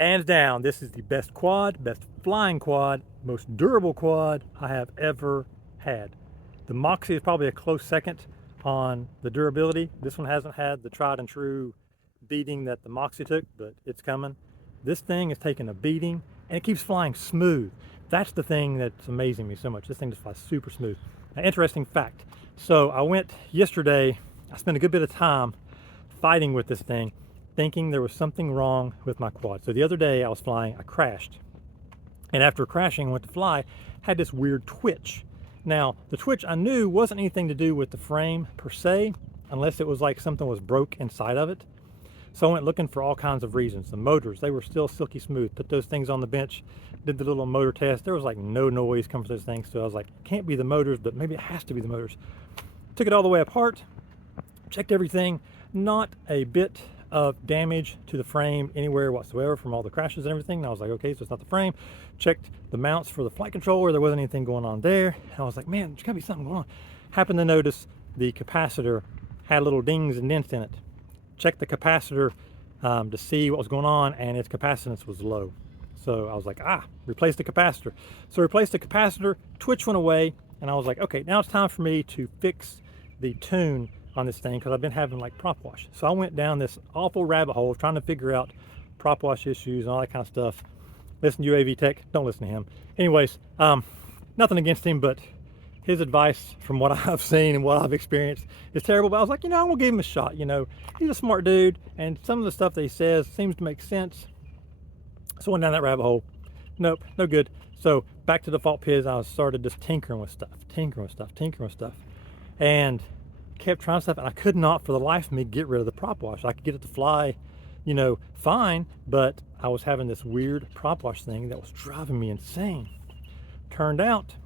Hands down, this is the best quad, best flying quad, most durable quad I have ever had. The Moxie is probably a close second on the durability. This one hasn't had the tried and true beating that the Moxie took, but it's coming. This thing is taking a beating and it keeps flying smooth. That's the thing that's amazing me so much. This thing just flies super smooth. An interesting fact. So I went yesterday, I spent a good bit of time fighting with this thing, thinking there was something wrong with my quad. So the other day I was flying, I crashed. And after crashing, I went to fly, had this weird twitch. Now, the twitch I knew wasn't anything to do with the frame per se, unless it was like something was broke inside of it. So I went looking for all kinds of reasons. The motors, they were still silky smooth. Put those things on the bench, did the little motor test. There was like no noise coming from those things. So I was like, it can't be the motors, but maybe it has to be the motors. Took it all the way apart, checked everything, not a bit of damage to the frame anywhere whatsoever from all the crashes and everything. And I was like, okay, so it's not the frame. Checked the mounts for the flight controller. There wasn't anything going on there. And I was like, man, there's gotta be something going on. Happened to notice the capacitor had little dings and dents in it. Checked the capacitor to see what was going on, and its capacitance was low. So I was like, replace the capacitor. So replaced the capacitor, twitch went away, and I was like, okay, now it's time for me to fix the tune on this thing because I've been having like prop wash. So I went down this awful rabbit hole trying to figure out prop wash issues and all that kind of stuff. Listen to UAV Tech, don't listen to him. Anyways, nothing against him, but his advice from what I've seen and what I've experienced is terrible. But I was like, I'm gonna give him a shot. He's a smart dude, and some of the stuff that he says seems to make sense. So I went down that rabbit hole. Nope, no good. So back to default PIS, I started just tinkering with stuff, and kept trying stuff, and I could not for the life of me get rid of the prop wash. I could get it to fly, fine, but I was having this weird prop wash thing that was driving me insane. Turned out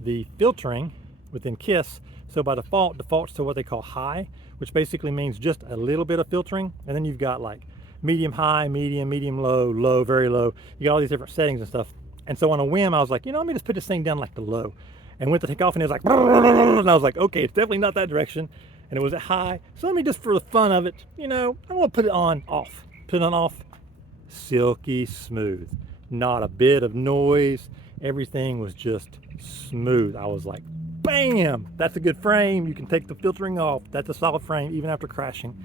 the filtering within KISS, so by default defaults to what they call high, which basically means just a little bit of filtering, and then you've got like medium high, medium low, low, very low. You got all these different settings and stuff. And so on a whim I was like, let me just put this thing down like the low, and went to take off, and it was like, and I was like, okay, it's definitely not that direction, and it was at high. So let me just, for the fun of it, I'm gonna put it on off. Put it on off. Silky smooth, not a bit of noise. Everything was just smooth. I was like, bam, that's a good frame. You can take the filtering off. That's a solid frame even after crashing.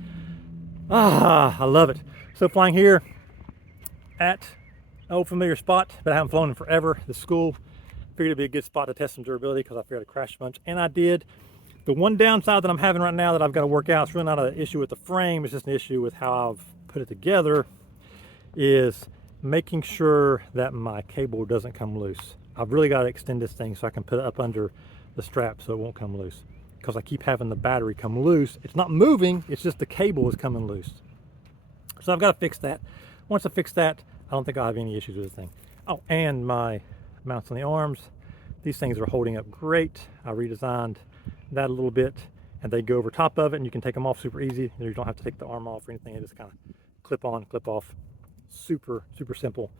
I love it. So flying here at an old familiar spot, but I haven't flown in forever, the school. Figured it'd be a good spot to test some durability because I figured I'd crash a bunch, and I did. The one downside that I'm having right now that I've got to work out, it's really not an issue with the frame, it's just an issue with how I've put it together, is making sure that my cable doesn't come loose. I've really got to extend this thing so I can put it up under the strap so it won't come loose, because I keep having the battery come loose. It's not moving, it's just the cable is coming loose. So I've got to fix that. Once I fix that, I don't think I'll have any issues with the thing. Oh, and my mounts on the arms, these things are holding up great. I redesigned that a little bit, and they go over top of it, and you can take them off super easy. You don't have to take the arm off or anything. They just kind of clip on, clip off. Super simple.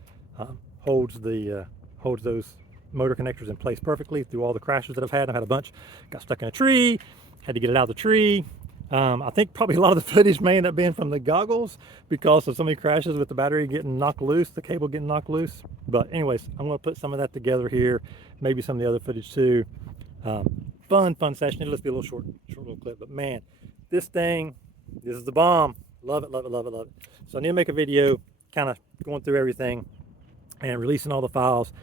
Holds those motor connectors in place perfectly through all the crashes that I've had. I've had a bunch. Got stuck in a tree, had to get it out of the tree. I think probably a lot of the footage may end up being from the goggles because of so many crashes with the battery getting knocked loose, the cable getting knocked loose. But anyways, I'm going to put some of that together here, maybe some of the other footage too. Fun session. It'll just be a little short little clip, but man, this is the bomb. Love it. So I need to make a video kind of going through everything and releasing all the files,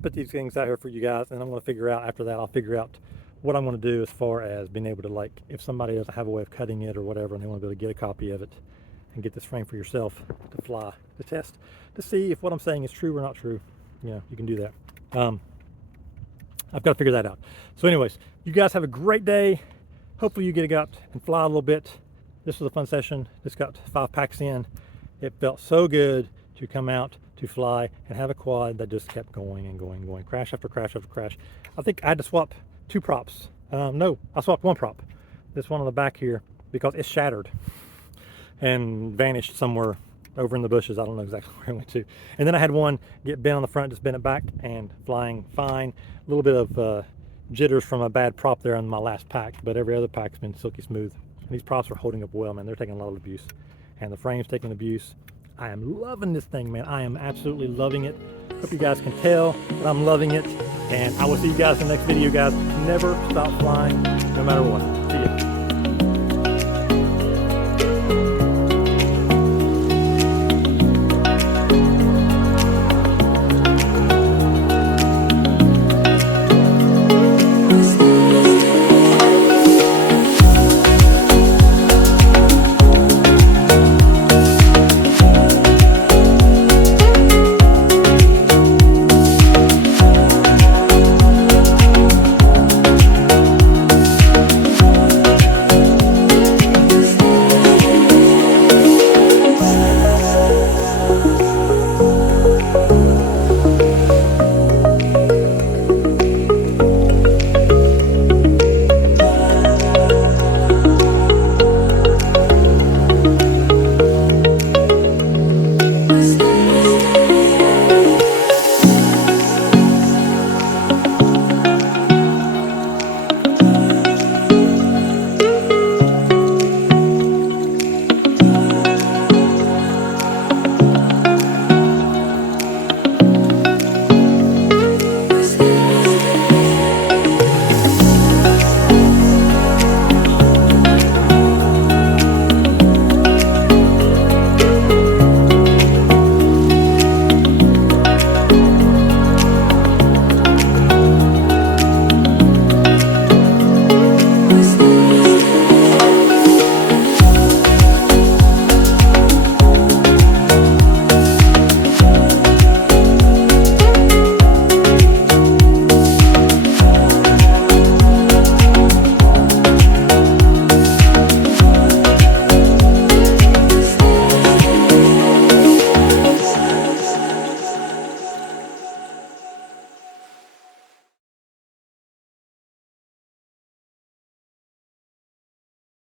put these things out here for you guys, and I'm going to figure out, after that I'll figure out what I'm going to do as far as being able to, like, if somebody doesn't have a way of cutting it or whatever and they want to be able to get a copy of it and get this frame for yourself to fly, to test, to see if what I'm saying is true or not true. You can do that. I've got to figure that out. So anyways, you guys have a great day. Hopefully you get out and fly a little bit. This was a fun session. Just got 5 packs in. It felt so good to come out to fly and have a quad that just kept going and going, crash after crash after crash. I think I had to swap 2 props. No, I swapped 1 prop. This one on the back here, because it shattered and vanished somewhere over in the bushes. I don't know exactly where it went to. And then I had one get bent on the front, just bent it back, and flying fine. A little bit of jitters from a bad prop there on my last pack, but every other pack's been silky smooth. And these props are holding up well, man. They're taking a lot of abuse, and the frame's taking abuse. I am loving this thing, man. I am absolutely loving it. Hope you guys can tell that I'm loving it. And I will see you guys in the next video, guys. Never stop flying, no matter what. See ya.